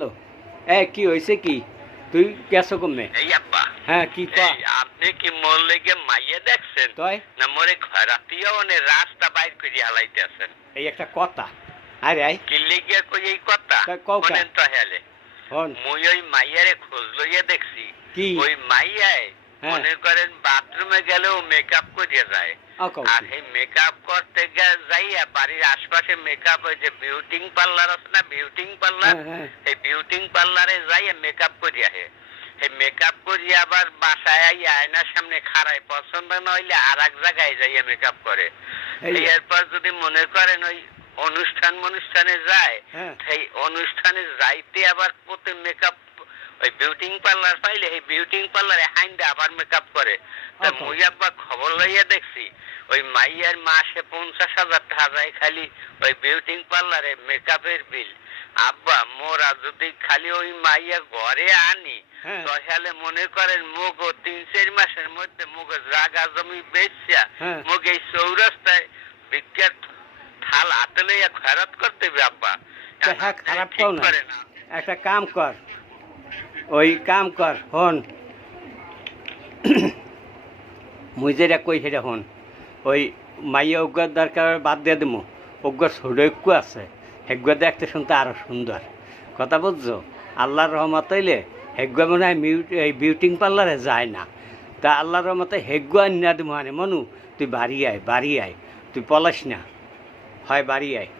Hello, কি হয়েছে কি? তুই গেছো কমে? এই আব্বা, হ্যাঁ, কি কর? এই আপনি কি মোর লেগে মাইয়া দেখছেন তয় না মোরে খরাতিও রাস্তা বাইর করে হালাইতেছেন? এই একটা কথা। আরে আই কি লেগে কই এই কথা? তা কও কা? শোনেন তো হেলে, হন মুই ওই মাইয়ারে খোঁজ লইয়া দেখছি। কি? ওই মাইয়ায় হ্যাঁ। মনে করেন বাথরুমে গেলেও মেকআপ করিয়া যায়। কও আর কি? এই মেকআপ করতে যাইয়া বাড়ির আশপাশে মেকআপ, ওই যে বিউটিং পার্লার আছে না, বিউটিং পার্লার, হ্যাঁ, হ্যাঁ। এই বিউটিং পার্লারে যাইয়া মেকআপ করিয়া হে। এই মেকআপ করিয়া আবার বাসায় আইয়া আয়নার সামনে খাড়ায়, পছন্দ না হইলে আর এক জায়গায় যাইয়া মেকআপ করে। এই এরপর যদি মনে করেন ওই অনুষ্ঠানে যায়, হ্যাঁ। সেই অনুষ্ঠানে যাইতে আবার প্রতি মেকআপ, ওই বিউটিং পার্লার পাইলে এই বিউটিং পার্লারে হাইন্দা আবার মেকআপ করে। তা আচ্ছা। মুই আব্বা খবর লইয়া দেখছি ওই মাইয়ার মাসে 50,000 টাকা যায় খালি ওই বিউটিং পার্লারে মেকআপের বিল। আব্বা মোরা যদি খালি ওই মাইয়া ঘরে আনি, হ্যাঁ। তাহলে মনে করেন মুগ 3-4 মাসের মধ্যে মুগ জাগা জমি বেচা হ্যাঁ। মুগ এই চৌরাস্তায় বিখ্যাত থাল হাতে লইয়া খয়রাত করতে হবে আব্বা। তো হ্যাঁ, খারাপ ঠিক কও না। করে না। একটা কাম কর, ওই কাম কর, হন মুই যেটা কই সেটা হন। ওই মাইয়া অজ্ঞার দরকার বাদ দিয়ে দেবো, অজ্ঞার সৌরৈক্য আছে, হেগুয়া দেখতে শুনতে আরও সুন্দর। কথা বুঝছো? আল্লাহর রহমত হইলে হেগুয়া মনে হয় এই বিউটিং পার্লারে যায় না। তা আল্লাহর রহমতে হেগুয়া নিয়ে দেবো, মানে মনু তুই বাড়ি আয়, তুই পলাস না, হয় বাড়ি আয়।